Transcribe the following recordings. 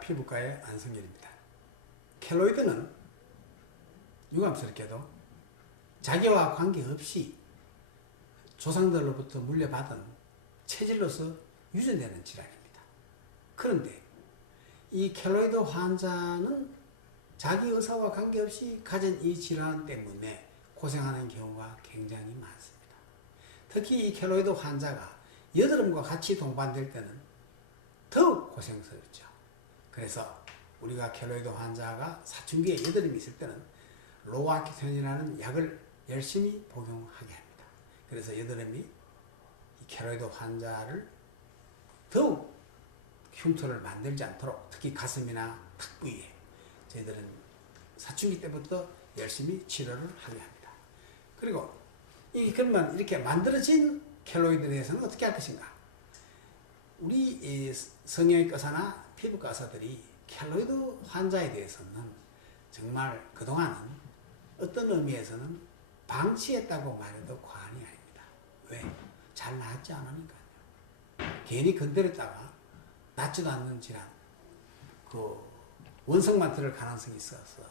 피부과의 안성일입니다. 켈로이드는 유감스럽게도 자기와 관계없이 조상들로부터 물려받은 체질로서 유전되는 질환입니다. 그런데 이 켈로이드 환자는 자기 의사와 관계없이 가진 이 질환 때문에 고생하는 경우가 굉장히 많습니다. 특히 이 켈로이드 환자가 여드름과 같이 동반될 때는 더욱 고생스럽죠. 그래서 우리가 켈로이드 환자가 사춘기에 여드름이 있을 때는 로아키톤이라는 약을 열심히 복용하게 합니다. 그래서 여드름이 이 켈로이드 환자를 더욱 흉터를 만들지 않도록 특히 가슴이나 턱 부위에 저희들은 사춘기 때부터 열심히 치료를 하게 합니다. 그리고 그러면 이렇게 만들어진 켈로이드에 대해서는 어떻게 할 것인가? 우리 성형외과 의사나 피부과 의사들이 켈로이드 환자에 대해서는 정말 그동안은 어떤 의미에서는 방치했다고 말해도 과언이 아닙니다. 왜? 잘 나았지 않으니까요. 괜히 건드렸다가 낫지도 않는 질환, 원성만 들을 가능성이 있어서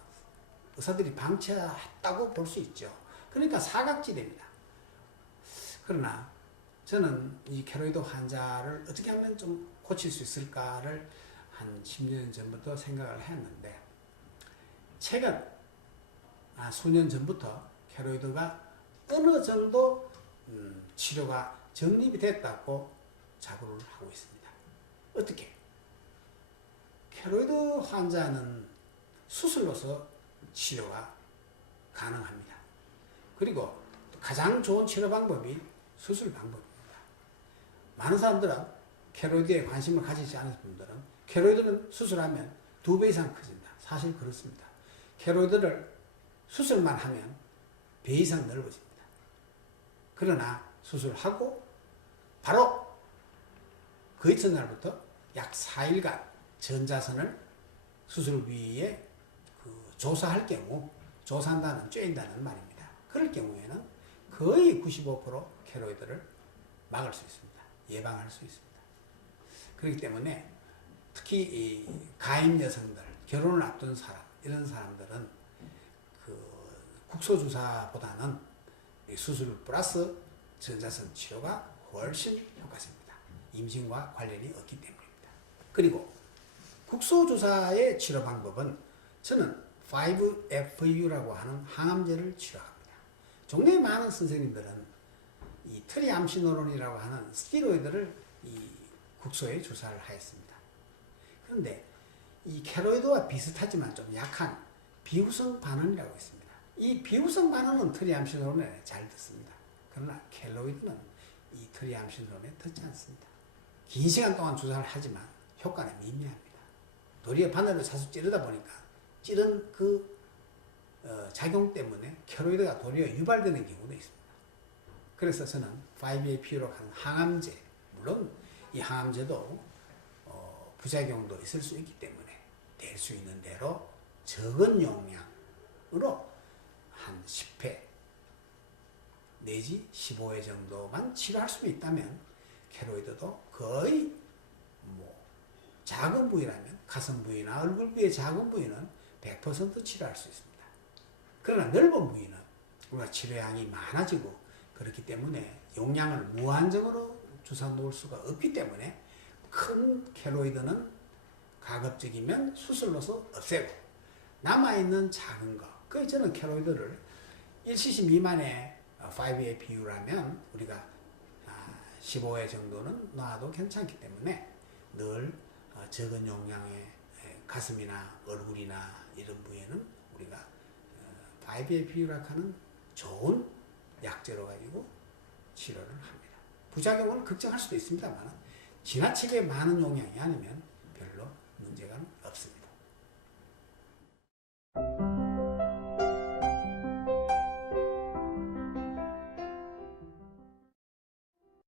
의사들이 방치했다고 볼 수 있죠. 그러니까 사각지대입니다. 그러나 저는 이 켈로이드 환자를 어떻게 하면 좀 고칠 수 있을까를 한 10년 전부터 생각을 했는데, 최근 수년 전부터 켈로이드가 어느 정도 치료가 정립이 됐다고 자부를 하고 있습니다. 어떻게? 켈로이드 환자는 수술로서 치료가 가능합니다. 그리고 가장 좋은 치료 방법이 수술 방법입니다. 많은 사람들은 켈로이드에 관심을 가지지 않은 분들은 켈로이드는 수술하면 2배 이상 커진다. 사실 그렇습니다. 켈로이드를 수술만 하면 배 이상 넓어집니다. 그러나 수술하고 바로 그 이튿날부터 약 4일간 전자선을 수술 부위에 조사할 경우, 조사한다는 쬐인다는 말입니다. 그럴 경우에는 거의 95% 켈로이드를 막을 수 있습니다. 예방할 수 있습니다. 그렇기 때문에 특히 이 가임 여성들, 결혼을 앞둔 사람, 이런 사람들은 국소주사보다는 수술 플러스 전자선 치료가 훨씬 효과적입니다. 임신과 관련이 없기 때문입니다. 그리고 국소주사의 치료 방법은 저는 5FU라고 하는 항암제를 치료합니다. 종래 많은 선생님들은 이 트리암시노론이라고 하는 스테로이드를 이 국소에 주사를 하였습니다. 그런데 이 켈로이드와 비슷하지만 좀 약한 비후성 반응이라고 있습니다. 이 비후성 반응은 트리암시노론에 잘 듣습니다. 그러나 켈로이드는 이 트리암시노론에 듣지 않습니다. 긴 시간 동안 주사를 하지만 효과는 미미합니다. 도리어 바늘로 사서 찌르다 보니까 찌른 작용 때문에 켈로이드가 도리어 유발되는 경우도 있습니다. 그래서 저는 5APU라고 하는 항암제, 물론 이 항암제도 부작용도 있을 수 있기 때문에 될 수 있는 대로 적은 용량으로 한 10회 내지 15회 정도만 치료할 수 있다면 켈로이드도 거의 작은 부위라면 가슴 부위나 얼굴 부위의 작은 부위는 100% 치료할 수 있습니다. 그러나 넓은 부위는 우리가 치료량이 많아지고 그렇기 때문에 용량을 무한정으로 주사 놓을 수가 없기 때문에 큰 켈로이드는 가급적이면 수술로서 없애고 남아있는 작은 거, 저는 켈로이드를 1cc 미만의 5APU라면 우리가 15회 정도는 놔도 괜찮기 때문에 늘 적은 용량의 가슴이나 얼굴이나 이런 부위에는 우리가 5APU라고 하는 좋은 약제로 가지고 치료를 합니다. 부작용을 걱정할 수도 있습니다만 지나치게 많은 용량이 아니면 별로 문제가